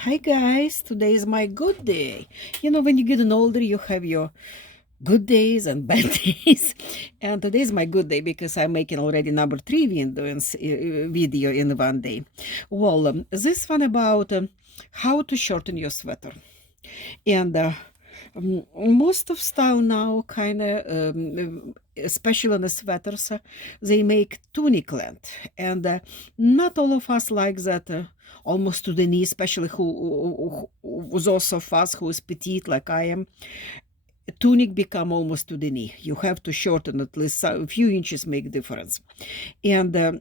Hi guys, today is my good day. You know, when you get older, you have your good days and bad days. And today is my good day because I'm making already number three video in one day. Well, this one about how to shorten your sweater. And most of style now kind of, especially on the sweaters, they make tunic length. And not all of us like that. Almost to the knee, especially who was also fast, who is petite like I am. Tunic become almost to the knee. You have to shorten at least a few inches, make difference. And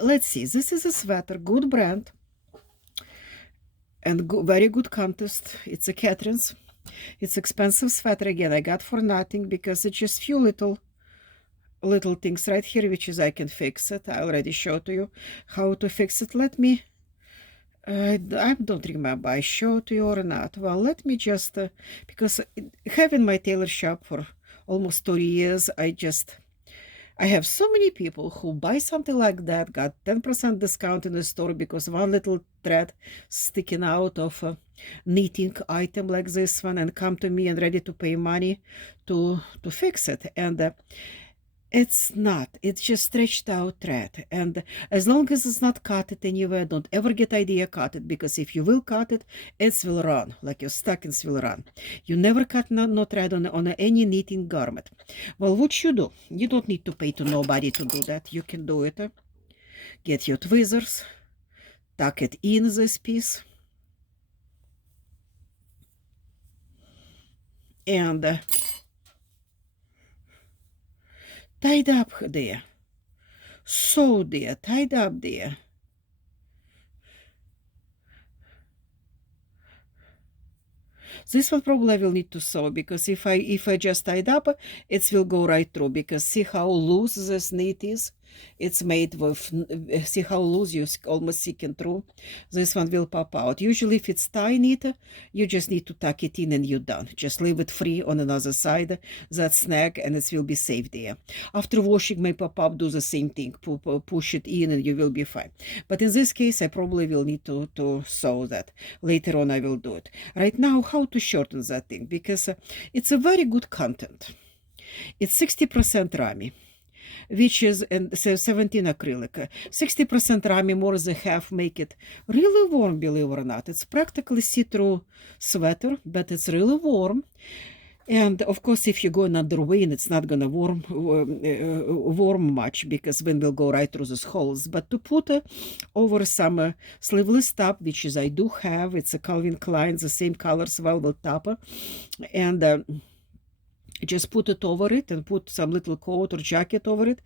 let's see. This is a sweater, good brand and very good contest. It's a Catherine's. It's expensive sweater again. I got for nothing because it's just few little things right here, which is I can fix it. I already showed to you how to fix it. Let me I don't remember I showed you or not. Well, let me just because having my tailor shop for almost 30 years, I have so many people who buy something like that, got 10% discount in the store because one little thread sticking out of a knitting item like this one, and come to me and ready to pay money to fix it. And it's just stretched out thread. And as long as it's not cut it anywhere, don't ever get idea cut it, because if you will cut it, it will run, like your stockings will run. You never cut no thread on any knitting garment. Well, what you do, you don't need to pay to nobody to do that. You can do it. Get your tweezers, tuck it in this piece, and tied up there. Sew there, tied up there. This one probably I will need to sew, because if I just tied up, it will go right through, because see how loose this knit is. It's made with, see how loose, you almost seeking through. This one will pop out. Usually if it's tie knit, you just need to tuck it in and you're done. Just leave it free on another side, that snag, and it will be safe there. After washing may pop up, do the same thing, push it in and you will be fine. But in this case, I probably will need to sew that. Later on I will do it. Right now, how to shorten that thing, because it's a very good content. It's 60% rami, which is 17 acrylic. 60% rami, more than half, make it really warm, believe it or not. It's practically see-through sweater, but it's really warm. And of course, if you go another way, and it's not gonna warm much, because wind will go right through those holes. But to put over some sleeveless top, which is I do have, it's a Calvin Klein, the same colors, velvet top, and just put it over it and put some little coat or jacket over it.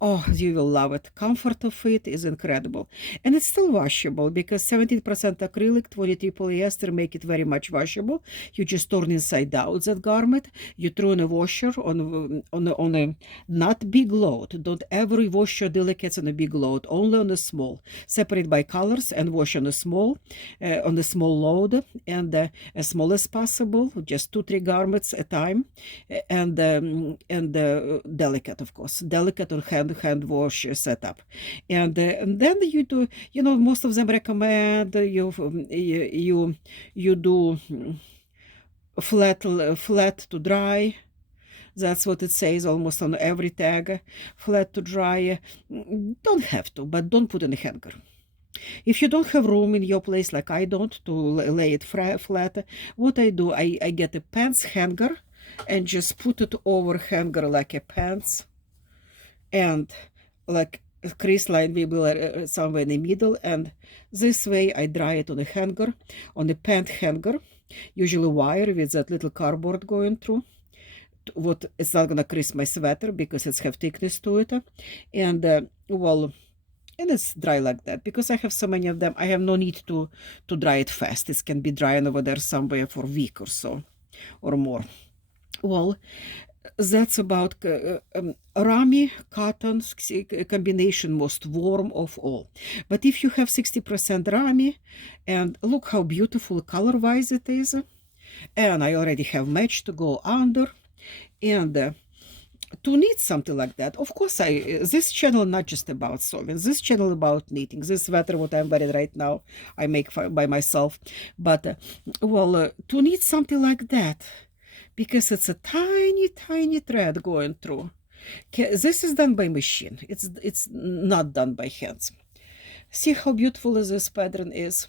Oh, you will love it. Comfort of it is incredible. And it's still washable, because 17% acrylic, 23 polyester make it very much washable. You just turn inside out that garment, you throw in a washer on a not big load. Don't ever wash your delicates on a big load, only on a small. Separate by colors and wash on a small load, and as small as possible, just 2-3 garments at a time. And delicate, of course, delicate or hand wash setup. And then you do, most of them recommend you do flat to dry. That's what it says almost on every tag, flat to dry. Don't have to, but don't put in a hanger. If you don't have room in your place, like I don't, to lay it flat, what I do, I get a pants hanger and just put it over hanger like a pants, and like a crease line will be somewhere in the middle, and this way I dry it on a hanger, on a pant hanger, usually wire with that little cardboard going through. What, it's not gonna crease my sweater because it's have thickness to it, and and it's dry like that, because I have so many of them. I have no need to dry it fast. It can be drying over there somewhere for a week or so or more. Well, that's about rami cotton combination, most warm of all. But if you have 60% rami, and look how beautiful color wise it is, and I already have match to go under, and to knit something like that, of course, this channel not just about sewing. This channel about knitting. This sweater what I'm wearing right now, I make by myself. But to knit something like that, because it's a tiny, tiny thread going through. This is done by machine. It's not done by hands. See how beautiful this pattern is.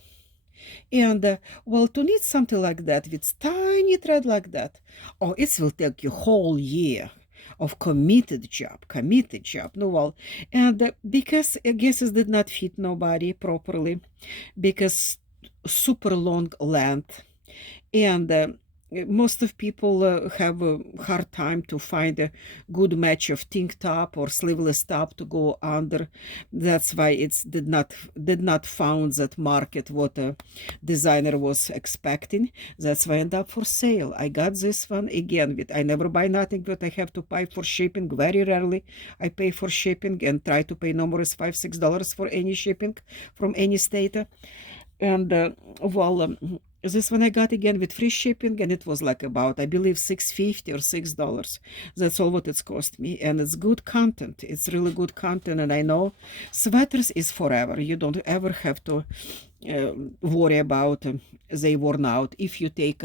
And to knit something like that with tiny thread like that, oh, it will take you whole year of committed job. No, and because I guess it did not fit nobody properly, because super long length, and most of people have a hard time to find a good match of tank top or sleeveless top to go under. That's why it's did not found that market what a designer was expecting. That's why I end up for sale. I got this one again. I never buy nothing but I have to pay for shipping. Very rarely I pay for shipping and try to pay no more as $5-6 for any shipping from any state. And this one I got again with free shipping, and it was like about, I believe, $6.50 or $6. That's all what it's cost me, and it's good content. It's really good content, and I know sweaters is forever. You don't ever have to worry about they worn out if you take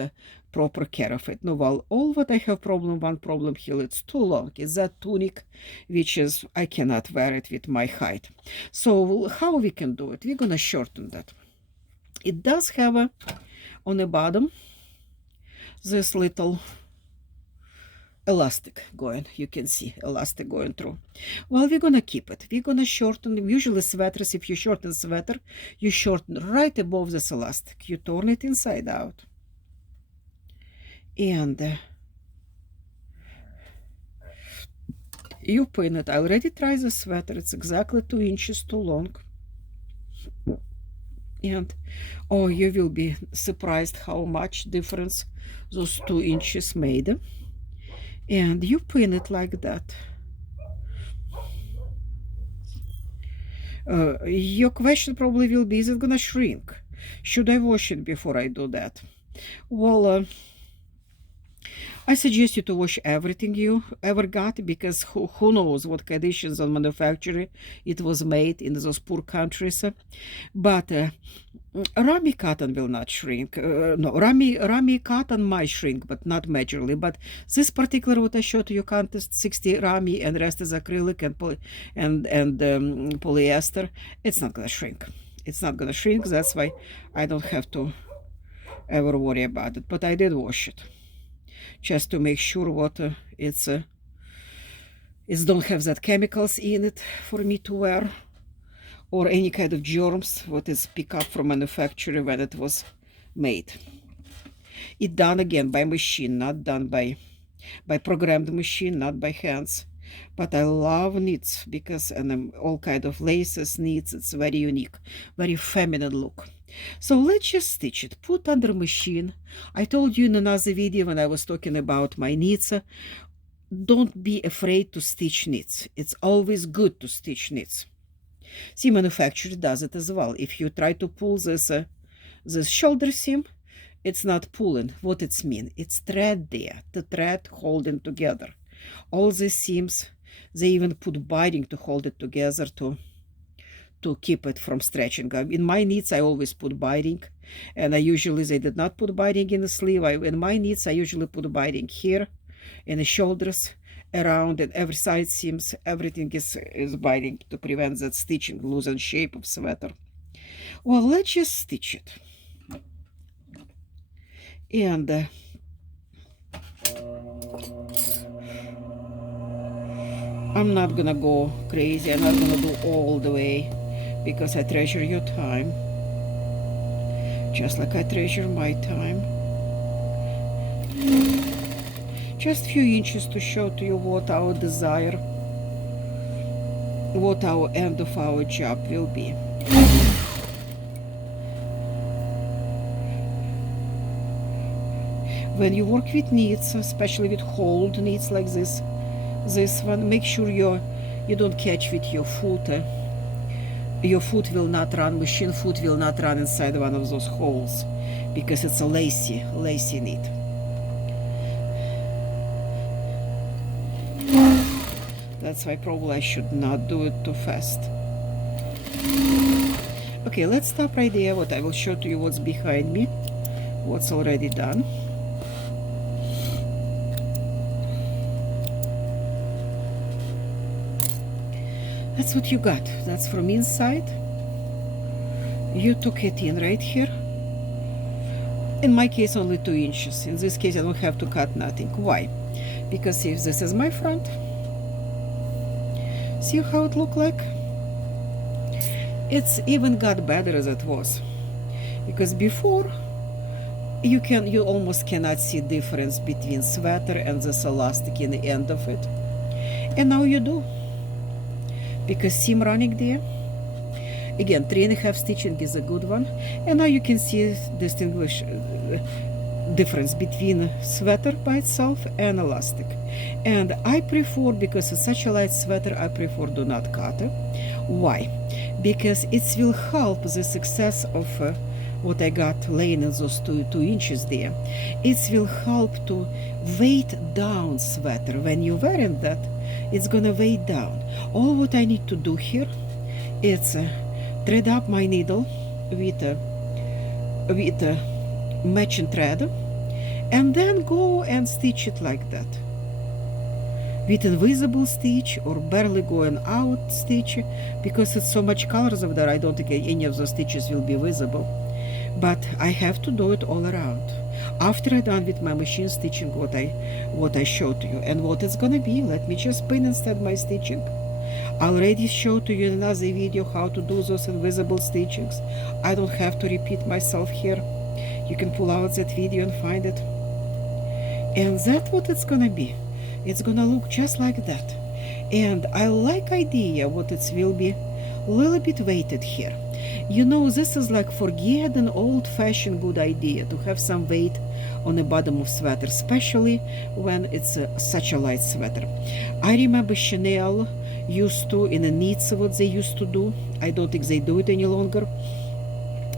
proper care of it. No, well, all what I have one problem here, it's too long. It's that tunic, which is, I cannot wear it with my height. So how we can do it? We're gonna shorten that. It does have on the bottom this little elastic going. You can see elastic going through. Well, we're gonna keep it. We're gonna shorten. Usually sweaters, if you shorten sweater, you shorten right above this elastic. You turn it inside out, and you pin it. I already tried the sweater. It's exactly 2 inches too long. And oh, you will be surprised how much difference those 2 inches made. And you pin it like that. Your question probably will be, is it gonna shrink? Should I wash it before I do that? Well, I suggest you to wash everything you ever got, because who knows what conditions on manufacturing it was made in those poor countries. But Rami cotton will not shrink. No, Rami cotton might shrink, but not majorly. But this particular what I showed you contest 60 Rami and rest is acrylic and polyester. It's not gonna shrink. It's not gonna shrink. That's why I don't have to ever worry about it. But I did wash it, just to make sure what it's don't have that chemicals in it for me to wear, or any kind of germs what is picked up from manufacturer when it was made. It done again by machine, not done by programmed machine, not by hands. But I love knits because and all kind of laces, knits. It's very unique, very feminine look. So let's just stitch it. Put under machine. I told you in another video when I was talking about my knits, don't be afraid to stitch knits. It's always good to stitch knits. See, manufacturer does it as well. If you try to pull this shoulder seam, it's not pulling. What it's mean? It's thread there, the thread holding together. All these seams, they even put binding to hold it together to keep it from stretching. In my knits, I always put binding, and they did not put binding in the sleeve. In my knits, I usually put binding here, in the shoulders, around, and every side seams. Everything is binding to prevent that stitching, loosen shape of sweater. Well, let's just stitch it. And I'm not gonna go crazy. I'm not gonna do all the way, because I treasure your time, just like I treasure my time. Just few inches to show to you what our desire, what our end of our job will be. When you work with knits, especially with hold knits like this one, make sure you don't catch with your foot. Your foot will not run, machine foot will not run inside one of those holes, because it's a lacy knit. That's why probably I should not do it too fast. Okay, let's stop right there. What I will show to you what's behind me, what's already done. That's what you got. That's from inside. You took it in right here. In my case, only 2 inches. In this case, I don't have to cut nothing. Why? Because if this is my front, see how it look like? It's even got better as it was. Because before, you almost cannot see difference between sweater and this elastic in the end of it. And now you do. Because seam running there. Again, 3.5 stitching is a good one. And now you can see distinguish difference between sweater by itself and elastic. And I prefer, because it's such a light sweater, I prefer do not cut it. Why? Because it will help the success of what I got laying in those 2 inches there. It will help to weight down sweater. When you're wearing that, it's gonna weigh down. All what I need to do here is thread up my needle with a matching thread, and then go and stitch it like that with invisible stitch, or barely going out stitch, because it's so much colors of there. I don't think any of those stitches will be visible, but I have to do it all around after I'm done with my machine stitching what I showed to you. And what it's gonna be, let me just pin instead my stitching. I already showed to you in another video how to do those invisible stitchings. I don't have to repeat myself here. You can pull out that video and find it. And that's what it's gonna be. It's gonna look just like that. And I like idea what it will be a little bit weighted here. You know, this is like forget an old-fashioned good idea to have some weight on the bottom of sweater, especially when it's such a light sweater. I remember Chanel used to, in the knits, what they used to do. I don't think they do it any longer.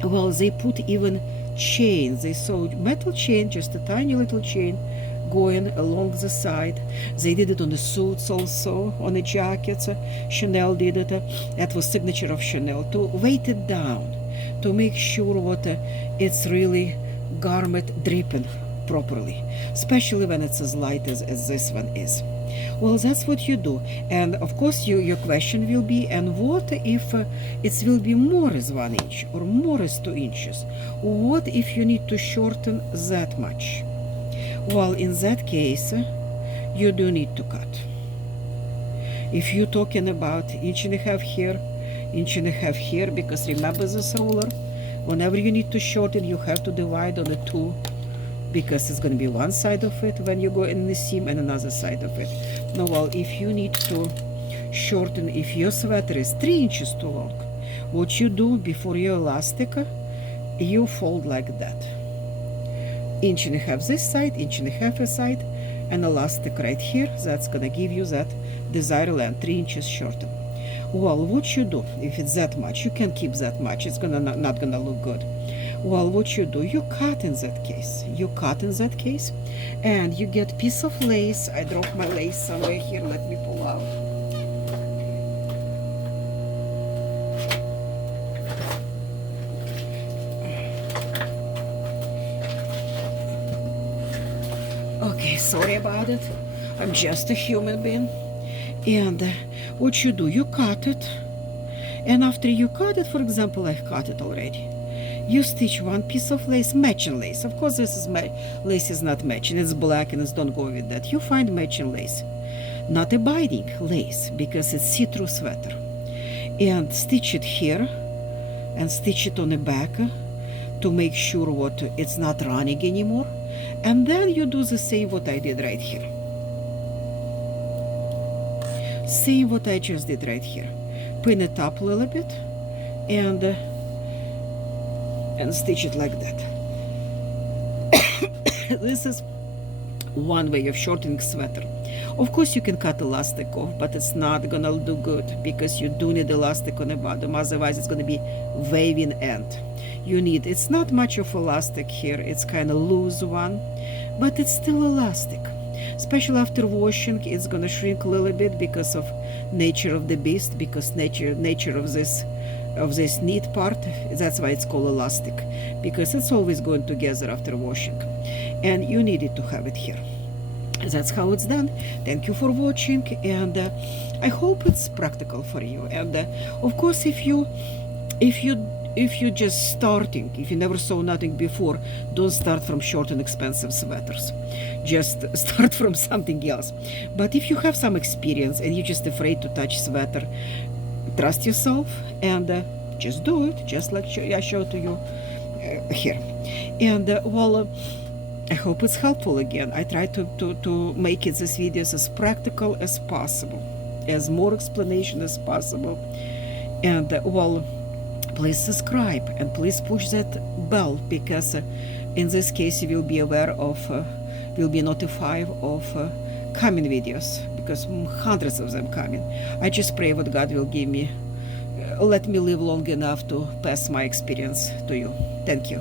Well, they put even chains. They sewed metal chain, just a tiny little chain, going along the side. They did it on the suits also, on the jackets. Chanel did it. That was signature of Chanel, to weight it down, to make sure what it's really garment dripping properly, especially when it's as light as this one is. Well, that's what you do. And of course your question will be, and what if it will be more as 1 inch or more as 2 inches? What if you need to shorten that much? Well, in that case, you do need to cut. If you're talking about 1.5 inches here, 1.5 inches here, because remember this ruler, whenever you need to shorten, you have to divide on the 2, because it's going to be one side of it when you go in the seam and another side of it. Now, well, if you need to shorten, if your sweater is 3 inches too long, what you do before your elastic, you fold like that. 1.5 inches this side, 1.5 inches this side, and elastic right here. That's gonna give you that desired length, 3 inches shorter. Well, what you do, if it's that much, you can keep that much. It's gonna not gonna look good. Well, what you do, you cut in that case. You cut in that case, and you get piece of lace. I dropped my lace somewhere here. Let me pull out. Okay, sorry about it. I'm just a human being. And what you do, you cut it. And after you cut it, for example, I cut it already. You stitch one piece of lace, matching lace. Of course, this is lace is not matching. It's black and it's don't go with that. You find matching lace. Not a binding lace, because it's see-through sweater. And stitch it here and stitch it on the back to make sure what it's not running anymore. And then you do the same what I did right here. Same what I just did right here. Pin it up a little bit and stitch it like that. This is one way of shortening sweater. Of course, you can cut elastic off, but it's not gonna do good because you do need elastic on the bottom. Otherwise, it's gonna be waving end. You need, it's not much of elastic here. It's kind of loose one, but it's still elastic. Especially after washing, it's gonna shrink a little bit because of nature of the beast, because nature of this knit part, that's why it's called elastic, because it's always going together after washing, and you needed to have it here. That's how it's done. Thank you for watching, and I hope it's practical for you. And of course, if you're just starting, if you never saw nothing before, don't start from short and expensive sweaters. Just start from something else. But if you have some experience and you're just afraid to touch sweater, trust yourself and just do it, just like I showed to you here. And I hope it's helpful again. I try to make it, these videos, as practical as possible, as more explanation as possible. And please subscribe and please push that bell, because in this case you will be aware of, will be notified of coming videos, because hundreds of them coming. I just pray that God will give me, let me live long enough to pass my experience to you. Thank you.